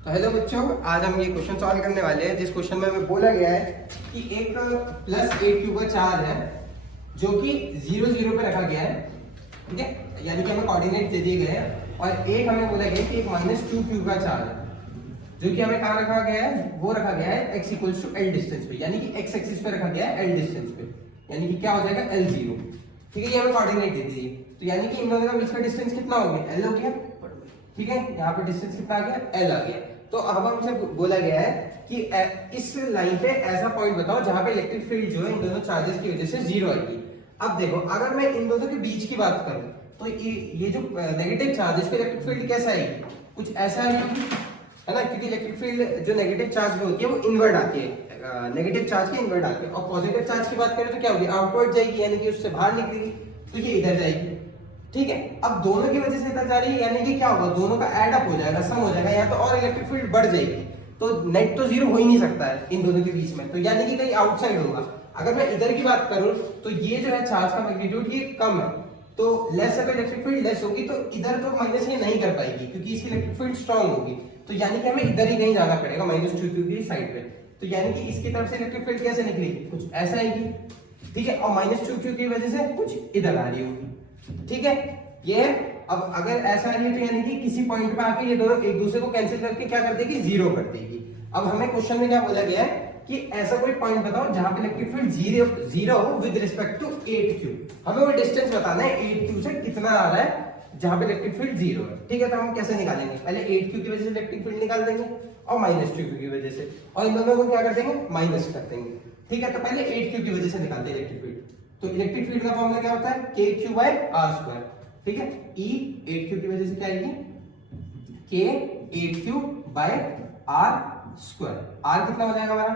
तो हेलो बच्चों, आज हम ये क्वेश्चन सॉल्व करने वाले हैं जिस क्वेश्चन में हमें बोला गया है कि एक प्लस 8 का चार्ज है जो कि 0 0 पे रखा गया है। ठीक है, यानी कि हमें कोऑर्डिनेट दे दिए गए हैं और एक हमें बोला गया है कि एक -2 का चार्ज है जो कि हमें कहाँ रखा गया है, वो रखा गया है x equals to l distance पे, यानी कि x एक्सिस पे रखा गया है l डिस्टेंस पे, यानी कि क्या हो जाएगा l0। ठीक है, ये हमें कोऑर्डिनेट दे दी है, तो यानी कि इन दोनों का बीच का डिस्टेंस कितना हो गया, l हो गया। ठीक है, यहाँ पे डिस्टेंस कितना आ गया, l आ गया। तो अब हमसे बोला गया है कि इस लाइन पे ऐसा पॉइंट बताओ जहां पे इलेक्ट्रिक फील्ड जो है इन दोनों चार्जेस की वजह से 0 आएगी। अब देखो, अगर मैं इन दोनों के बीच की बात करूं तो ये जो नेगेटिव चार्ज है इलेक्ट्रिक फील्ड कैसा आएगी, कुछ ऐसा आएगी, है ना, क्योंकि इलेक्ट्रिक फील्ड जो नेगेटिव चार्ज में होती है वो इनवर्ट आती है, नेगेटिव चार्ज की इनवर्ट आती है। और पॉजिटिव चार्ज की बात करें तो क्या होगी, आउटवर्ड जाएगी, यानी कि उससे बाहर निकलेगी, तो ये इधर जाएगी। ठीक है, अब दोनों की वजह से इधर जा रही है, यानी कि क्या होगा, दोनों का ऐड अप हो जाएगा, सम हो जाएगा, या तो और इलेक्ट्रिक फील्ड बढ़ जाएगी, तो नेट तो 0 हो ही नहीं सकता है इन दोनों के बीच में, तो यानी कि कहीं आउटसाइड होगा। अगर मैं इधर की बात करूं तो ये जो है चार्ज का मैग्नीट्यूड ये कम है, तो लेस अगर इलेक्ट्रिक फील्ड लेस होगी तो इधर तो माइनस ये नहीं कर पाएगी क्योंकि इसकी इलेक्ट्रिक फील्ड स्ट्रांग होगी, तो यानी कि हमें इधर ही कहीं जाना पड़ेगा -2q की साइड पे। तो यानी कि इसकी तरफ से इलेक्ट्रिक फील्ड कैसे निकलेगी, कुछ ऐसा आएगी। ठीक है, और -2q की वजह से कुछ इधर आ रही होगी। ठीक है, ये अब अगर ऐसा है तो यानी कि किसी पॉइंट पे आके ये दोनों एक दूसरे को कैंसिल करके क्या कर देगी, 0 कर देगी। अब हमें क्वेश्चन में क्या बोला गया है कि ऐसा कोई पॉइंट बताओ जहां पे इलेक्ट्रिक फील्ड 0 हो विद रिस्पेक्ट टू 8q। हमें वो डिस्टेंस बताना है 8q से कितना आ रहा है जहां पे इलेक्ट्रिक फील्ड 0 है। ठीक है, तो हम कैसे निकालेंगे, पहले 8q की वजह से इलेक्ट्रिक फील्ड निकाल देंगे और -2q की वजह से, और इन दोनों को क्या कर देंगे, माइनस कर देंगे। ठीक है, तो पहले 8q की वजह से निकालते हैं इलेक्ट्रिक फील्ड। तो इलेक्ट्रिक फील्ड का फॉर्मूला क्या होता है, kq/r²। ठीक है, E 8q की वजह से क्या आएगी, K 8q/r²। R कितना हो जाएगा हमारा,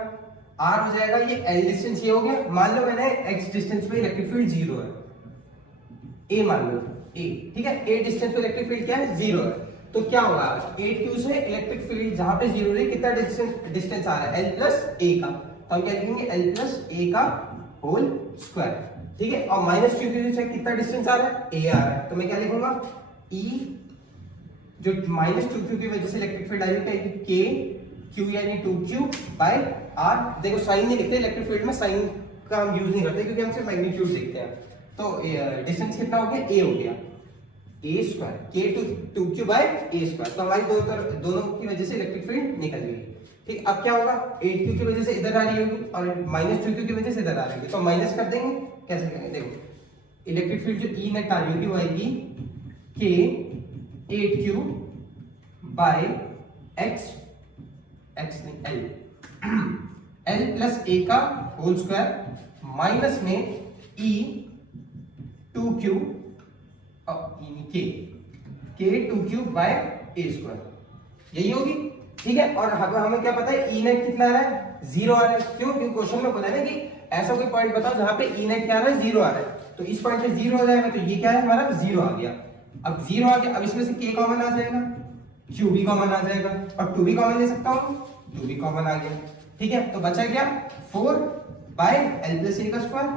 R हो जाएगा ये L डिस्टेंस ये हो गया। मान लो मैंने X डिस्टेंस पे इलेक्ट्रिक फील्ड 0 है, A मान लो A। ठीक है, A डिस्टेंस पे इलेक्ट्रिक फील्ड क्या है, 0 है, तो क्या होगा 8q से इलेक्ट्रिक फील्ड जहां पे 0 है कितना डिस्टेंस आ रहा है, L प्लस A का, तो हम क्या लिखेंगे L प्लस A का होल स्क्वायर। ठीक है, और -2q की वजह से कितना डिस्टेंस आ रहा है, A आ रहा है, तो मैं क्या लिखूंगा, E जो -2q की वजह से इलेक्ट्रिक फील्ड आई है K Q यानी 2q/r। देखो साइन नहीं लिखते इलेक्ट्रिक फील्ड में, साइन का हम यूज नहीं करते क्योंकि हम सिर्फ मैग्नीट्यूड देखते हैं। तो डिस्टेंस कितना हो गया, A हो गया, A² K 2q/a²। तो हमारी दोनों की वजह से इलेक्ट्रिक फील्ड निकल गई। ठीक, अब क्या होगा, 8q की वजह से इधर आ रही होगी और -2q की वजह से इधर आ रही होगी, तो माइनस कर देंगे। कैसे करेंगे, देखो इलेक्ट्रिक फील्ड जो E नेट आ रही होगी वो आएगी K 8q/x नहीं L प्लस A का होल स्क्वायर माइनस में E 2q K 2q/a², यही होगी। ठीक है, और हमें क्या पता है E नेट कितना आ रहा है, 0 आ रहा है। क्यों, क्योंकि क्वेश्चन में बोला है ना कि ऐसा कोई पॉइंट बताओ जहां पे E नेट क्या आ रहा है, 0 आ रहा है, तो इस पॉइंट पे 0 हो जाएगा, तो ये क्या है हमारा 0 आ गया। अब 0 आ गया, अब इसमें से K कॉमन आ जाएगा, Q भी कॉमन आ जाएगा, और 2 भी कॉमन ले सकता हूं, 2 भी कॉमन आ गया। ठीक है, तो बचा क्या, 4/L प्लस A का स्क्वायर,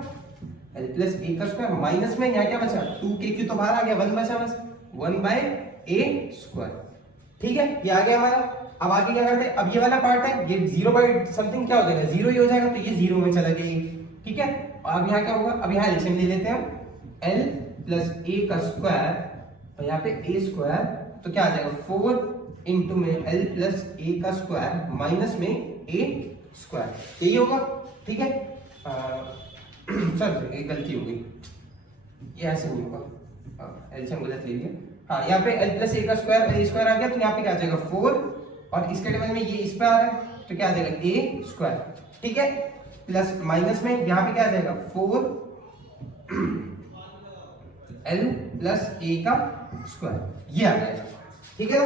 L प्लस A का स्क्वायर माइनस में यहाँ क्या बचा, 2kq तो बाहर आ गया, 1 बचा बस, 1/a²। ठीक है, ये आ गया हमारा। अब आगे क्या करते हैं, अब ये वाला पार्ट है ये 0 क्या हो जाएगा, 0 ही हो जाएगा, तो ये 0 में चला गया। ठीक है, अब यहाँ क्या होगा, अब यहाँ एलसीएम ले लेते हैं हम, L प्लस A का स्क्वायर और यहाँ पे A², तो क्या आ जाएगा 4 इंटू में L प्लस A का स्क्वायर माइनस में A², यही होगा। ठीक है, सर एक गलती हो गई, ये ऐसे नहीं होगा, एलसीएम गलत ले लिया। हाँ, यहाँ पे L प्लस A का स्क्वायर A² आ गया, तो यहाँ पे क्या आ जाएगा 4, और इसके टेबल में ये इस पे आ रहा है, तो क्या आ जाएगा A²। ठीक है, प्लस माइनस में यहाँ पे क्या आ जाएगा 4 L प्लस A का स्क्वायर, ये आ जाएगा। ठीक है,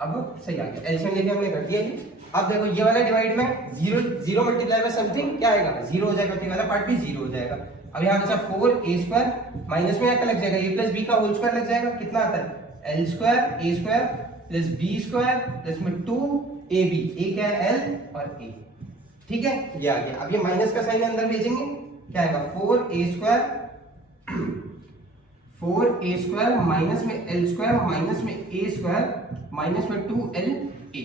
अब सही आ गया, एलसीएम लेके हमने कर दिया ये। अब देखो ये वाला डिवाइड में 0 मल्टीप्लाई बाय समथिंग क्या आएगा, 0 हो जाएगा, तो ये वाला पार्ट भी 0 हो जाएगा। अब यहाँ बचा 4a² माइनस में क्या लग जाएगा, a प्लस b का होल स्क्वायर लग जाएगा, कितना आता है L² A² plus B² plus में 2ab, a क्या है L और a। ठीक है, ये आ गया। अब ये माइनस का साइन अंदर भेजेंगे, क्या आएगा 4a² माइनस में L² माइनस में a² माइनस में 2LA।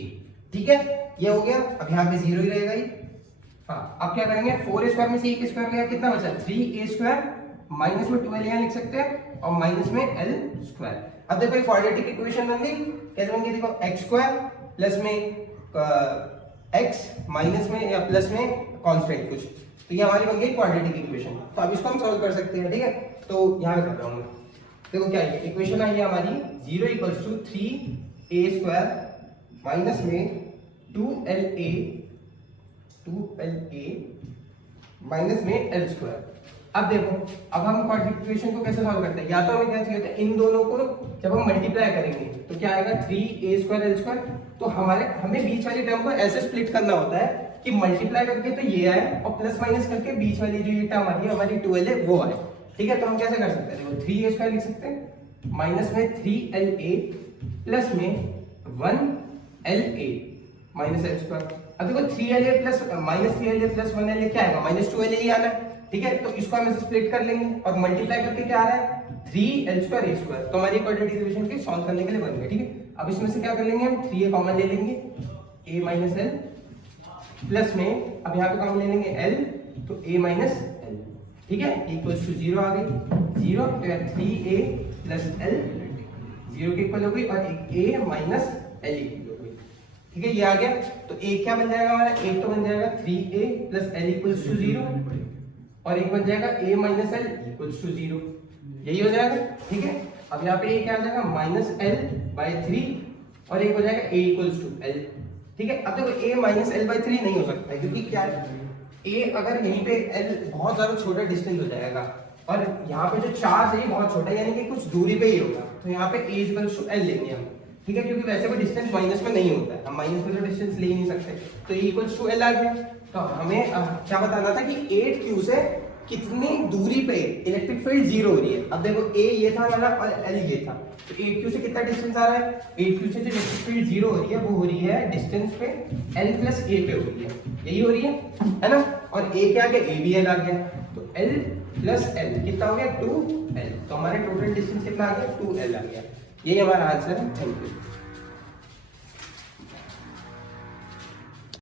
ठीक है, ये हो गया। अब यहाँ पे 0 ही रहेगा ही। हाँ, अब क्या करेंगे, 4 स्क्वायर में से 1 स्क्वायर गया, कितना बचा 3a स्क्वायर, माइनस में 12 यहाँ लिख सकते हैं और माइनस में l स्क्वायर। अब देखो क्वाड्रेटिक इक्वेशन बन गई, कैसे बन गई देखो, x स्क्वायर प्लस में x माइनस में या प्लस में कांस्टेंट कुछ, तो ये हमारी बन गई क्वाड्रेटिक इक्वेशन। तो अब इसको हम सॉल्व कर सकते हैं, ठीक है। तो यहाँ पे कर रहा हूँ मैं, देखो क्या है इक्वेशन आई है हमारी 0 equals to 3a square minus में 2la माइनस में l स्क्वायर। अब देखो, अब हम क्वाड्रेटिक इक्वेशन को कैसे सॉल्व करते हैं, या तो हमें क्या चाहिए होता है, इन दोनों को जब हम मल्टीप्लाई करेंगे तो क्या आएगा 3a स्क्वायर l स्क्वायर। तो हमें बीच वाली टर्म को ऐसे स्प्लिट करना होता है कि मल्टीप्लाई करके तो ये आए और प्लस माइनस करके बीच वाली जो ये टर्म आ रही है हमारी 12 है वो आए, ठीक है। तो हम कैसे कर सकते हैं, देखो 3a स्क्वायर लिख सकते हैं माइनस में 3la प्लस में 1la माइनस l स्क्वायर। अब देखो 3la plus minus 3la plus 1la क्या आएगा, माइनस 2la ही आना है, ठीक है। तो इसको हम ऐसे स्प्लिट कर लेंगे और मल्टीप्लाई करके क्या आ रहा है 3l स्क्वायर a स्क्वायर। तो हमारी क्वाड्रेटिक इक्वेशन के सॉल्व करने के लिए बन गया, ठीक है। अब इसमें से क्या कर लेंगे हम, 3a कॉमन ले लेंगे, a माइनस l प्लस में अब यहाँ पे कॉमन ले लेंगे l, तो a माइनस l, ठीक है, इक्वल्स टू 0 आ गई। 0 तो 3a प्लस l 0 के इक्वल हो गई और a माइनस l इक्वल हो गई, ठीक है, ये आ गया। तो a क्या बन जाएगा हमारा, एक तो बन जाएगा 3a plus l equals to 0 और एक बन जाएगा a minus l equals to 0, यही हो जाएगा, ठीक है। अब यहाँ पे a क्या आ जाएगा माइनस l बाई 3 और एक हो जाएगा a इक्वल्स टू l, ठीक है। अब देखो a माइनस l बाई 3 नहीं हो सकता है, क्योंकि क्या है a अगर यहीं पे l बहुत ज्यादा छोटा डिस्टेंस हो जाएगा और यहाँ पे जो चार्ज है ये बहुत छोटा है, यानी कि कुछ दूरी पे ही होगा, तो यहाँ पे a इक्वल्स टू l लेंगे हम, ठीक है, क्योंकि वैसे भी डिस्टेंस माइनस में नहीं होता है, हम माइनस में तो डिस्टेंस ले ही नहीं सकते, तो a इक्वल्स टू l आ गया। तो हमें क्या बताना था कि 8q से कितनी दूरी पे इलेक्ट्रिक फील्ड 0 हो रही है। अब देखो a ये था हमारा और l ये था, तो 8q से कितना डिस्टेंस आ रहा है, 8q से जो इलेक्ट्रिक फील्ड 0 हो रही है वो हो रही है डिस्टेंस पे l प्लस a पे हो रही है, यही हो रही है ना। और a क्या आ गया, a भी l आ गया, तो l प्लस l कितना हो गया 2l, तो हमारे टोटल डिस्टेंस कितना आ गया 2l आ गया। यही हमारा आंसर है, थैंक यू।